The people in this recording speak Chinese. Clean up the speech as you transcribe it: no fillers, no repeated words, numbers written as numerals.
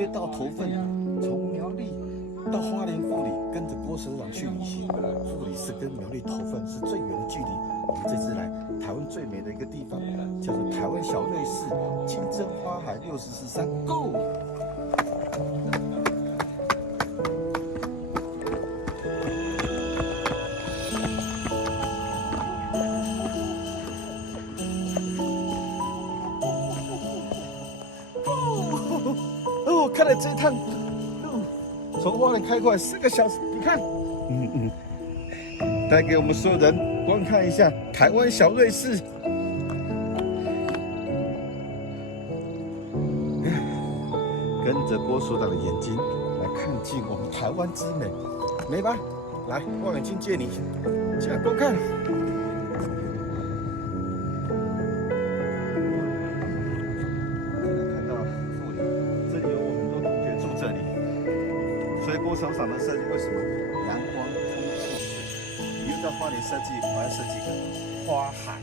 约到头份，从苗栗到花莲富里，跟着郭社长去旅行。富里是跟苗栗头份是最远的距离。我们这次来台湾最美的一个地方，叫做台湾小瑞士，金针花海64山 ，Go！哦，看来这一趟路从花莲开过来4个小时，你看，带给我们所有人观看一下台湾小瑞士。跟着郭所长的眼睛来看尽我们台湾之美，美吧？来，望远镜借你，进来观看。看到富里，这里有我很多同学住这里，所以郭所长的设计为什么阳光、空气、水？你又在花莲设计，我要设计一个花海。